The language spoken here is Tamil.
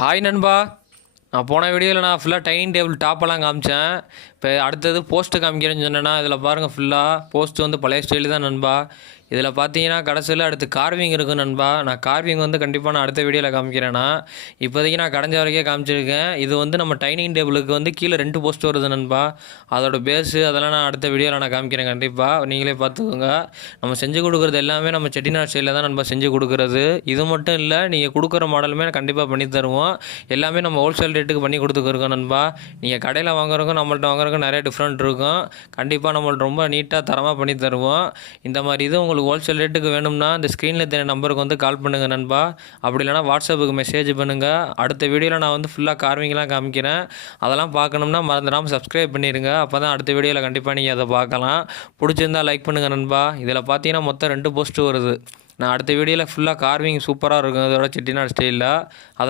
ஹாய் நண்பா. நான் போன வீடியோவில் நான் ஃபுல்லாக டைனிங் டேபிள் டாப்பெல்லாம் காமிச்சேன். இப்போ அடுத்தது போஸ்ட்டு காமிக்கிறேன்னு சொன்னேன்னா இதில் பாருங்கள், ஃபுல்லாக போஸ்ட்டு வந்து பழைய ஸ்டைலு தான் நண்பா. இதில் பார்த்தீங்கன்னா கடைசியில் அடுத்து கார்விங் இருக்கும் நண்பா. நான் கார்விங் வந்து கண்டிப்பாக நான் அடுத்த வீடியோவில் காமிக்கிறேன்னா, இப்போதைக்கு நான் கடைஞ்ச வரைக்கும் காமிச்சிருக்கேன். இது வந்து நம்ம டைனிங் டேபிளுக்கு வந்து கீழே 2 போஸ்ட் வருது நண்பா. அதோட பேஸு அதெல்லாம் நான் அடுத்த வீடியோவில் நான் காமிக்கிறேன் கண்டிப்பாக. நீங்களே பார்த்துக்கோங்க. நம்ம செஞ்சு கொடுக்குறது எல்லாமே நம்ம செட்டிநாடு ஸ்டைலில் தான் நண்பா செஞ்சு கொடுக்குறது. இது மட்டும் இல்லை, நீங்கள் கொடுக்குற மாடலுமே கண்டிப்பாக பண்ணி தருவோம். எல்லாமே நம்ம ஹோல்சேல் ரேட்டுக்கு பண்ணி கொடுத்துருக்கோம் நண்பா. நீங்கள் கடையில் வாங்குறதுக்கும் நம்மள்ட்ட வாங்குறதுக்கும் நிறைய டிஃப்ரெண்ட் இருக்கும். கண்டிப்பாக நம்மள்ட்ட ரொம்ப நீட்டாக தரமாக பண்ணி தருவோம். இந்த மாதிரி இது உங்களுக்கு ஹோல்சேல் ரேட்டுக்கு வேணும்னா இந்த ஸ்க்ரீனில் தெரிய நம்பருக்கு வந்து கால் பண்ணுங்கள் நண்பா. அப்படி இல்லைனா வாட்ஸ்அப்புக்கு மெசேஜ் பண்ணுங்கள். அடுத்த வீடியோவில் நான் வந்து ஃபுல்லாக கார்விங்லாம் காமிக்கிறேன். அதெல்லாம் பார்க்கணும்னா மறந்துடாமல் சப்ஸ்கிரைப் பண்ணிடுங்க. அப்போ தான் அடுத்த வீடியோவில் கண்டிப்பாக நீங்கள் அதை பார்க்கலாம். பிடிச்சிருந்தா லைக் பண்ணுங்கள் நண்பா. இதில் பார்த்தீங்கன்னா மொத்தம் 2 போஸ்ட்டு வருது. நான் அடுத்த வீடியோவில் ஃபுல்லாக கார்விங் சூப்பராக இருக்கும் இதோட செட்டிநாடு ஸ்டைலில். அதை